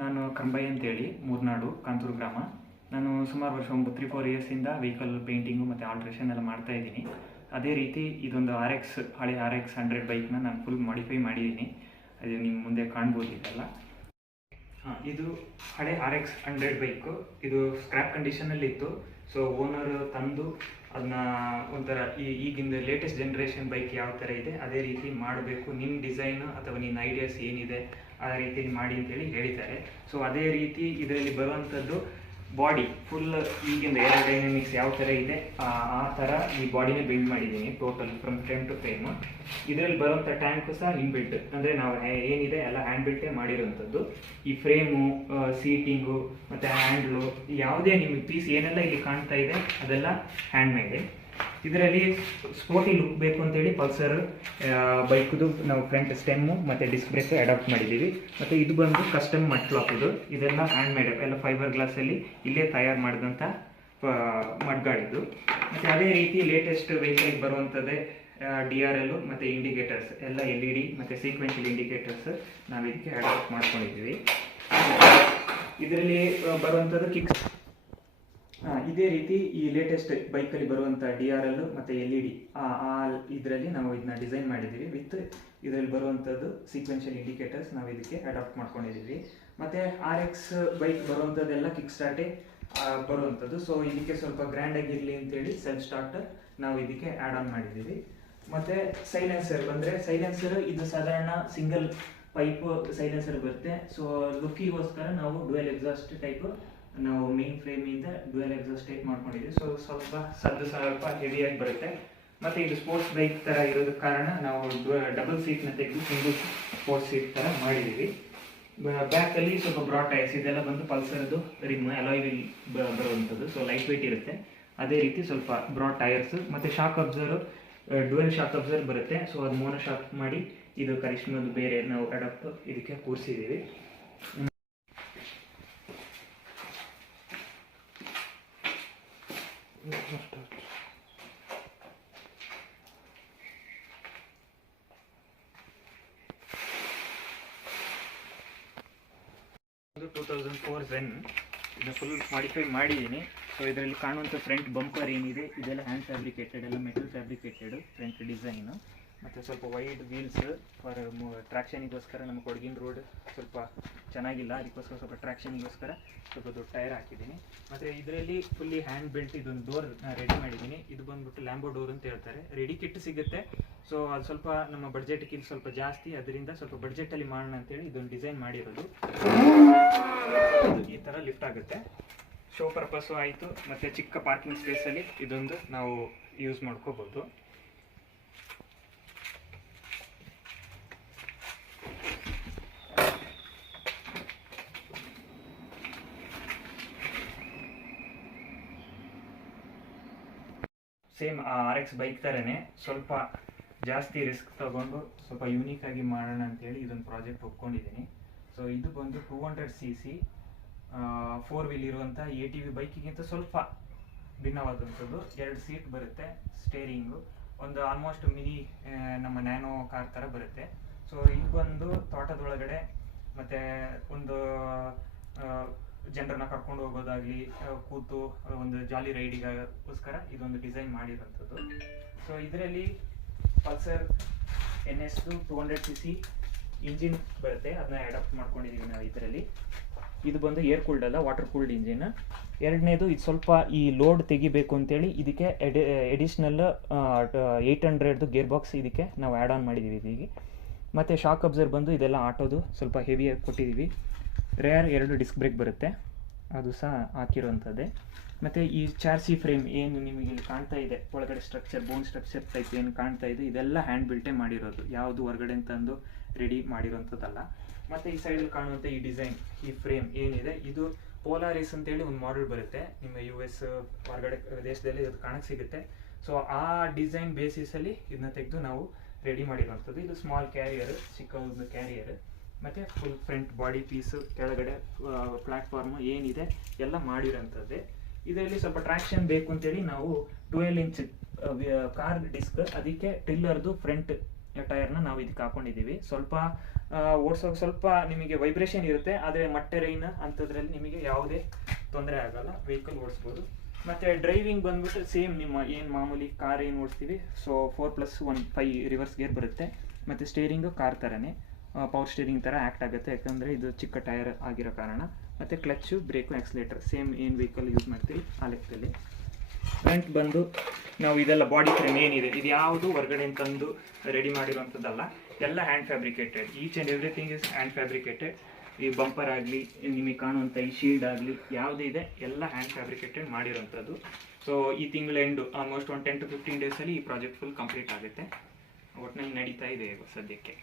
ನಾನು ಕಂಬೈ ಅಂತೇಳಿ, ಮೂರ್ನಾಡು, ಕಾಂತೂರು ಗ್ರಾಮ. ನಾನು ಸುಮಾರು ವರ್ಷ ಒಂದು ತ್ರೀ ಫೋರ್ ಇಯರ್ಸಿಂದ ವೆಹಿಕಲ್ ಪೇಂಟಿಂಗು ಮತ್ತು ಆಲ್ಟ್ರೇಷನ್ ಎಲ್ಲ ಮಾಡ್ತಾ ಇದ್ದೀನಿ. ಅದೇ ರೀತಿ ಇದೊಂದು ಆರ್ ಎಕ್ಸ್ ಹಳೆ ಆರ್ ಎಕ್ಸ್ ಹಂಡ್ರೆಡ್ ಬೈಕ್ನ ನಾನು ಫುಲ್ ಮಾಡಿಫೈ ಮಾಡಿದ್ದೀನಿ. ಅದು ನಿಮ್ಮ ಮುಂದೆ ಕಾಣ್ಬೋದು ಇದೆಲ್ಲ. ಇದು ಹಳೆ ಆರ್ ಎಕ್ಸ್ ಹಂಡ್ರೆಡ್ ಬೈಕು ಇದು ಸ್ಕ್ರ್ಯಾಪ್ ಕಂಡೀಷನಲ್ಲಿತ್ತು ಸೊ ಓನರ್ ತಂದು ಅದನ್ನ ಒಂಥರ ಈ ಈಗಿಂದ ಲೇಟೆಸ್ಟ್ ಜನ್ರೇಷನ್ ಬೈಕ್ ಯಾವ ಥರ ಇದೆ, ಅದೇ ರೀತಿ ಮಾಡಬೇಕು. ನಿಮ್ಮ ಡಿಸೈನ್ ಅಥವಾ ನಿನ್ನ ಐಡಿಯಾಸ್ ಏನಿದೆ, ಆ ರೀತಿಯಲ್ಲಿ ಮಾಡಿ ಅಂತೇಳಿ ಹೇಳಿದ್ದಾರೆ. ಸೊ ಅದೇ ರೀತಿ ಇದರಲ್ಲಿ ಬರುವಂಥದ್ದು ಬಾಡಿ ಫುಲ್ ಈಗಿಂದ ಏರೋಡೈನಮಿಕ್ಸ್ ಯಾವ ಥರ ಇದೆ, ಆ ಥರ ಈ ಬಾಡಿನ ಬಿಲ್ಡ್ ಮಾಡಿದ್ದೀನಿ total from frame to frame ಇದರಲ್ಲಿ ಬರುವಂಥ ಟ್ಯಾಂಕು ಸಹ ಇನ್ಬಿಲ್ಟ್ ಅಂದರೆ ನಾವು ಏನಿದೆ ಎಲ್ಲ ಹ್ಯಾಂಡ್ ಬಿಲ್ಟೇ ಮಾಡಿರೋಂಥದ್ದು ಈ ಫ್ರೇಮು ಸೀಟಿಂಗು ಮತ್ತು ಹ್ಯಾಂಡ್ಲು ಯಾವುದೇ ನಿಮಗೆ ಪೀಸ್ ಏನೆಲ್ಲ ಇಲ್ಲಿ ಕಾಣ್ತಾ ಇದೆ, ಅದೆಲ್ಲ ಹ್ಯಾಂಡ್ ಮೇಡೆ ಇದರಲ್ಲಿ ಸ್ಪೋರ್ಟಿ ಲುಕ್ ಬೇಕು ಅಂತೇಳಿ ಪಲ್ಸರ್ ಬೈಕ್ದು ನಾವು ಫ್ರಂಟ್ ಸ್ಟೆಮ್ಮು ಮತ್ತು ಡಿಸ್ಕ್ ಬ್ರೇಕ್ ಅಡಾಪ್ಟ್ ಮಾಡಿದ್ದೀವಿ. ಮತ್ತು ಇದು ಬಂದು ಕಸ್ಟಮ್ ಮಟ್ಲಾಕ್ ಇದು. ಇದೆಲ್ಲ ಹ್ಯಾಂಡ್ ಮೇಡ್ ಎಲ್ಲ ಫೈಬರ್ ಗ್ಲಾಸಲ್ಲಿ ಇಲ್ಲೇ ತಯಾರು ಮಾಡಿದಂಥ ಮಡ್ಗಾಡಿದ್ದು. ಮತ್ತು ಅದೇ ರೀತಿ ಲೇಟೆಸ್ಟ್ ವೆಹಿಕಲ್ ಬರುವಂಥದ್ದೇ ಡಿ ಆರ್ ಎಲ್ ಮತ್ತು ಇಂಡಿಕೇಟರ್ಸ್ ಎಲ್ಲ ಎಲ್ ಇ ಡಿ ಮತ್ತು ಸೀಕ್ವೆನ್ಷಿಯಲ್ ಇಂಡಿಕೇಟರ್ಸ್ ನಾವು ಇದಕ್ಕೆ ಅಡಾಪ್ಟ್ ಮಾಡ್ಕೊಂಡಿದ್ದೀವಿ. ಇದರಲ್ಲಿ ಬರುವಂಥದ್ದು ಕಿಕ್ಸ್ ಇದೇ ರೀತಿ ಈ ಲೇಟೆಸ್ಟ್ ಬೈಕಲ್ಲಿ ಬರುವಂಥ ಡಿ ಆರ್ ಎಲ್ ಮತ್ತು ಎಲ್ ಇ ಡಿ ಆ ಇದರಲ್ಲಿ ನಾವು ಇದನ್ನ ಡಿಸೈನ್ ಮಾಡಿದ್ದೀವಿ ವಿತ್ ಇದರಲ್ಲಿ ಬರುವಂಥದ್ದು ಸೀಕ್ವೆನ್ಷಿಯಲ್ ಇಂಡಿಕೇಟರ್ಸ್ ನಾವು ಇದಕ್ಕೆ ಅಡಾಪ್ಟ್ ಮಾಡ್ಕೊಂಡಿದ್ದೀವಿ. ಮತ್ತು ಆರ್ ಎಕ್ಸ್ ಬೈಕ್ ಬರುವಂಥದ್ದೆಲ್ಲ ಕಿಕ್ ಸ್ಟಾರ್ಟೇ ಬರುವಂಥದ್ದು ಸೊ ಇದಕ್ಕೆ ಸ್ವಲ್ಪ ಗ್ರ್ಯಾಂಡ್ ಆಗಿರಲಿ ಅಂತೇಳಿ ಸೆಲ್ಫ್ ಸ್ಟಾರ್ಟರ್ ನಾವು ಇದಕ್ಕೆ ಆ್ಯಡ್ ಆನ್ ಮಾಡಿದ್ದೀವಿ. ಮತ್ತು ಸೈಲೆನ್ಸರ್ ಬಂದರೆ ಸೈಲೆನ್ಸರ್ ಇದು ಸಾಧಾರಣ ಸಿಂಗಲ್ ಪೈಪ್ ಸೈಲೆನ್ಸರ್ ಬರುತ್ತೆ. ಸೊ ಲುಕ್ಕಿಗೋಸ್ಕರ ನಾವು ಡುವೆಲ್ ಎಕ್ಸಾಸ್ಟ್ ಟೈಪ್ ನಾವು ಮೇನ್ ಫ್ರೇಮಿಂದ ಡ್ಯುಯಲ್ ಎಕ್ಸಾಸ್ಟ್ ಟೈಪ್ ಮಾಡ್ಕೊಂಡಿದ್ದೀವಿ ಸೊ ಸ್ವಲ್ಪ ಸದ್ದು ಸ್ವಲ್ಪ ಹೆವಿಯಾಗಿ ಬರುತ್ತೆ. ಮತ್ತು ಇದು ಸ್ಪೋರ್ಟ್ಸ್ ಬೈಕ್ ಥರ ಇರೋದ ಕಾರಣ ನಾವು ಡಬಲ್ ಸೀಟ್ನ ತೆಗೆದು ಸಿಂಗಲ್ ಸ್ಪೋರ್ಟ್ಸ್ ಸೀಟ್ ಥರ ಮಾಡಿದ್ದೀವಿ. ಬ್ಯಾಕಲ್ಲಿ ಸ್ವಲ್ಪ ಬ್ರಾಡ್ ಟೈರ್ಸ್ ಇದೆಲ್ಲ ಬಂದು ಪಲ್ಸರ್ದು ರಿಮ್ ಅಲಾಯ್ ವಿಲ್ ಬರುವಂಥದ್ದು. ಸೊ ಲೈಟ್ ವೆಯ್ಟ್ ಇರುತ್ತೆ. ಅದೇ ರೀತಿ ಸ್ವಲ್ಪ ಬ್ರಾಡ್ ಟೈರ್ಸ್ ಮತ್ತು shock absorb dual shock absorb ಬರುತ್ತೆ. ಸೊ ಅದು ಮೋನೋ ಶಾಕ್ ಮಾಡಿ ಇದು ಕರಿಷ್ಮದು ಬೇರೆ ನಾವು ಅಡಾಪ್ಟ್ ಇದಕ್ಕೆ ಕೂರಿಸಿದ್ದೀವಿ. ಇದು ಟೂ ತೌಸಂಡ್ ಫೋರ್ ಝೆನ್ ಇದನ್ನ ಫುಲ್ ಮಾಡಿಫೈ ಮಾಡಿದ್ದೀನಿ. ಸೊ ಇದರಲ್ಲಿ ಕಾಣುವಂಥ ಫ್ರಂಟ್ ಬಂಪರ್ ಏನಿದೆ, ಇದೆಲ್ಲ ಹ್ಯಾಂಡ್ ಫ್ಯಾಬ್ರಿಕೇಟೆಡ್ ಎಲ್ಲ ಮೆಟಲ್ ಫ್ಯಾಬ್ರಿಕೇಟೆಡ್ ಫ್ರಂಟ್ ಡಿಸೈನು ಮತ್ತು ಸ್ವಲ್ಪ ವೈಡ್ ವೀಲ್ಸ್ ಫಾರ್ ಟ್ರ್ಯಾಕ್ಷನಿಗೋಸ್ಕರ ನಮ್ಮ ಕೊಡಗಿನ ರೋಡ್ ಸ್ವಲ್ಪ ಚೆನ್ನಾಗಿಲ್ಲ. ಅದಕ್ಕೋಸ್ಕರ ಸ್ವಲ್ಪ ಟ್ರ್ಯಾಕ್ಷನಿಗೋಸ್ಕರ ಸ್ವಲ್ಪ ದೊಡ್ಡ ಟೈರ್ ಹಾಕಿದ್ದೀನಿ. ಮತ್ತು ಇದರಲ್ಲಿ ಫುಲ್ಲಿ ಹ್ಯಾಂಡ್ ಬೆಲ್ಟ್ ಇದೊಂದು ಡೋರ್ ರೆಡಿ ಮಾಡಿದ್ದೀನಿ. ಇದು ಬಂದ್ಬಿಟ್ಟು ಲ್ಯಾಂಬೋ ಡೋರ್ ಅಂತ ಹೇಳ್ತಾರೆ. ರೆಡಿ ಕಿಟ್ ಸಿಗುತ್ತೆ. ಸೊ ಅದು ಸ್ವಲ್ಪ ನಮ್ಮ ಬಡ್ಜೆಟ್ಗಿಂತ ಸ್ವಲ್ಪ ಜಾಸ್ತಿ. ಅದರಿಂದ ಸ್ವಲ್ಪ ಬಡ್ಜೆಟಲ್ಲಿ ಮಾಡೋಣ ಅಂತೇಳಿ ಇದೊಂದು ಡಿಸೈನ್ ಮಾಡಿರೋದು. ಈ ಥರ ಲಿಫ್ಟ್ ಆಗುತ್ತೆ. ಶೋ ಪರ್ಪಸ್ಸು ಆಯಿತು. ಮತ್ತು ಚಿಕ್ಕ ಪಾರ್ಕಿಂಗ್ ಸ್ಪೇಸಲ್ಲಿ ಇದೊಂದು ನಾವು ಯೂಸ್ ಮಾಡ್ಕೋಬೋದು. ಸೇಮ್ ಆರ್ ಎಕ್ಸ್ ಬೈಕ್ ಥರನೇ ಸ್ವಲ್ಪ ಜಾಸ್ತಿ ರಿಸ್ಕ್ ತಗೊಂಡು ಸ್ವಲ್ಪ ಯೂನಿಕ್ ಆಗಿ ಮಾಡೋಣ ಅಂತೇಳಿ ಇದೊಂದು ಪ್ರಾಜೆಕ್ಟ್ ಒಪ್ಕೊಂಡಿದ್ದೀನಿ. ಸೊ ಇದು ಬಂದು two hundred C C four wheel ಇರುವಂಥ ಎ ಟಿ ವಿ ಬೈಕಿಗಿಂತ ಸ್ವಲ್ಪ ಭಿನ್ನವಾದಂಥದ್ದು. ಎರಡು ಸೀಟ್ ಬರುತ್ತೆ ಸ್ಟೇರಿಂಗು ಒಂದು ಆಲ್ಮೋಸ್ಟ್ ಮಿನಿ ನಮ್ಮ ನ್ಯಾನೋ ಕಾರ್ ಥರ ಬರುತ್ತೆ. ಸೊ ಇದು ಬಂದು ತೋಟದೊಳಗಡೆ ಮತ್ತು ಒಂದು ಜನರನ್ನ ಕರ್ಕೊಂಡು ಹೋಗೋದಾಗ್ಲಿ ಕೂತು ಒಂದು ಜಾಲಿ ರೈಡಿಗೋಸ್ಕರ ಇದೊಂದು ಡಿಸೈನ್ ಮಾಡಿರೋಂಥದ್ದು ಸೊ ಇದರಲ್ಲಿ Pulsar N ಎಸ್ದು two hundred C C engine ಬರುತ್ತೆ. ಅದನ್ನ ಅಡಾಪ್ಟ್ ಮಾಡ್ಕೊಂಡಿದ್ದೀವಿ ನಾವು ಇದರಲ್ಲಿ. ಇದು ಬಂದು ಏರ್ ಕೂಲ್ಡ್ ಅಲ್ಲ ವಾಟರ್ ಕೂಲ್ಡ್ ಇಂಜಿನ್ ಎರಡನೇದು ಇದು ಸ್ವಲ್ಪ ಈ ಲೋಡ್ ತೆಗಿಬೇಕು ಅಂತೇಳಿ ಇದಕ್ಕೆ ಎಡಿ ಎಡಿಷ್ನಲ್ ಏಯ್ಟ್ ಹಂಡ್ರೆಡ್ದು ಗೇರ್ ಬಾಕ್ಸ್ ಇದಕ್ಕೆ ನಾವು ಆ್ಯಡ್ ಆನ್ ಮಾಡಿದ್ದೀವಿ ಇದೀಗ. ಮತ್ತು ಶಾಕ್ ಅಬ್ಸರ್ ಬಂದು ಇದೆಲ್ಲ ಆಟೋದು ಸ್ವಲ್ಪ ಹೆವಿಯಾಗಿ ಕೊಟ್ಟಿದ್ದೀವಿ ರೇರ್ ಎರಡು ಡಿಸ್ಕ್ ಬ್ರೇಕ್ ಬರುತ್ತೆ. ಅದು ಸಹ ಹಾಕಿರುವಂಥದ್ದೇ. ಮತ್ತು ಈ ಚಾರ್ಸಿ ಫ್ರೇಮ್ ಏನು ನಿಮಗೆ ಇಲ್ಲಿ ಕಾಣ್ತಾ ಇದೆ? ಒಳಗಡೆ ಸ್ಟ್ರಕ್ಚರ್ ಬೋನ್ ಸ್ಟ್ರಕ್ಚರ್ ಟೈಪ್ ಏನು ಕಾಣ್ತಾ ಇದೆ? ಇದೆಲ್ಲ ಹ್ಯಾಂಡ್ ಬಿಲ್ಟೇ ಮಾಡಿರೋದು. ಯಾವುದು ಹೊರಗಡೆ ತಂದು ರೆಡಿ ಮಾಡಿರೋಂಥದ್ದಲ್ಲ. ಮತ್ತು ಈ ಸೈಡಲ್ಲಿ ಕಾಣುವಂಥ ಈ ಡಿಸೈನ್ ಈ ಫ್ರೇಮ್ ಏನಿದೆ? ಇದು ಪೋಲಾರಿಸ್ ಅಂತೇಳಿ ಒಂದು ಮಾಡೆಲ್ ಬರುತ್ತೆ. ನಿಮ್ಮ ಯು ಎಸ್ ಹೊರಗಡೆ, ದೇಶದಲ್ಲಿ ಅದು ಕಾಣಕ್ಕೆ ಸಿಗುತ್ತೆ. ಸೊ ಆ ಡಿಸೈನ್ ಬೇಸಿಸಲ್ಲಿ ಇದನ್ನ ತೆಗೆದು ನಾವು ರೆಡಿ ಮಾಡಿರೋಂಥದ್ದು. ಇದು ಸ್ಮಾಲ್ ಕ್ಯಾರಿಯರ್ ಚಿಕ್ಕ ಒಂದು ಕ್ಯಾರಿಯರ್ ಮತ್ತು ಫುಲ್ ಫ್ರಂಟ್ ಬಾಡಿ ಪೀಸು ಕೆಳಗಡೆ ಪ್ಲ್ಯಾಟ್ಫಾರ್ಮು ಏನಿದೆ ಎಲ್ಲ ಮಾಡಿರೋಂಥದ್ದೇ. ಇದರಲ್ಲಿ ಸ್ವಲ್ಪ ಟ್ರ್ಯಾಕ್ಷನ್ ಬೇಕು ಅಂತೇಳಿ ನಾವು ಟ್ವೆಲ್ ಇಂಚ್ ಕಾರ್ ಡಿಸ್ಕ್ ಅದಕ್ಕೆ ಟಿಲ್ಲರ್ದು ಫ್ರಂಟ್ ಟೈರ್ನ ನಾವು ಇದಕ್ಕೆ ಹಾಕೊಂಡಿದ್ದೀವಿ. ಸ್ವಲ್ಪ ಓಡಿಸೋಕೆ ಸ್ವಲ್ಪ ನಿಮಗೆ ವೈಬ್ರೇಷನ್ ಇರುತ್ತೆ, ಆದರೆ ಮಟ್ಟೆ ರೈನ್ ಅಂಥದ್ರಲ್ಲಿ ನಿಮಗೆ ಯಾವುದೇ ತೊಂದರೆ ಆಗಲ್ಲ. ವೆಹಿಕಲ್ ಓಡಿಸ್ಬೋದು. ಮತ್ತು ಡ್ರೈವಿಂಗ್ ಬಂದ್ಬಿಟ್ಟು ಸೇಮ್ ನಿಮ್ಮ ಏನು ಮಾಮೂಲಿ ಕಾರ್ ಏನು ಓಡಿಸ್ತೀವಿ so four plus one five reverse gear ಬರುತ್ತೆ. ಮತ್ತು ಸ್ಟೇರಿಂಗು ಕಾರ್ ಥರನೇ ಪವರ್ ಸ್ಟೀರಿಂಗ್ ಥರ ಆ್ಯಕ್ಟ್ ಆಗುತ್ತೆ. ಯಾಕಂದರೆ ಇದು ಚಿಕ್ಕ ಟೈರ್ ಆಗಿರೋ ಕಾರಣ. ಮತ್ತು ಕ್ಲಚ್ಚು ಬ್ರೇಕು ಆ್ಯಕ್ಸಿಲೇಟರ್ ಸೇಮ್ ಏನು ವೆಹಿಕಲ್ ಯೂಸ್ ಮಾಡ್ತೀವಿ ಆ ಲೆಕ್ಕದಲ್ಲಿ. ಫ್ರಂಟ್ ಬಂದು ನಾವು ಇದೆಲ್ಲ ಬಾಡಿ ಫ್ರೇಮ್ ಏನಿದೆ? ಇದು ಯಾವುದು ಹೊರಗಡೆ ತಂದು ರೆಡಿ ಮಾಡಿರುವಂಥದ್ದಲ್ಲ, ಎಲ್ಲ hand fabricated each and everything is hand fabricated ಈ ಬಂಪರ್ ಆಗಲಿ, ನಿಮಗೆ ಕಾಣುವಂಥ ಈ ಶೀಲ್ಡ್ ಆಗಲಿ, ಯಾವುದೇ ಇದೆ, ಎಲ್ಲ ಹ್ಯಾಂಡ್ ಫ್ಯಾಬ್ರಿಕೇಟೆಡ್ ಮಾಡಿರೋಂಥದ್ದು ಸೊ ಈ ತಿಂಗಳ ಎಂಡು ಆಲ್ಮೋಸ್ಟ್ ಒಂದು ಟೆನ್ ಟು ಫಿಫ್ಟೀನ್ ಡೇಸಲ್ಲಿ ಈ ಪ್ರಾಜೆಕ್ಟ್ ಫುಲ್ ಕಂಪ್ಲೀಟ್ ಆಗುತ್ತೆ. ಒಟ್ಟಿನಲ್ಲಿ ನಡೀತಾ ಇದೆ ಸದ್ಯಕ್ಕೆ.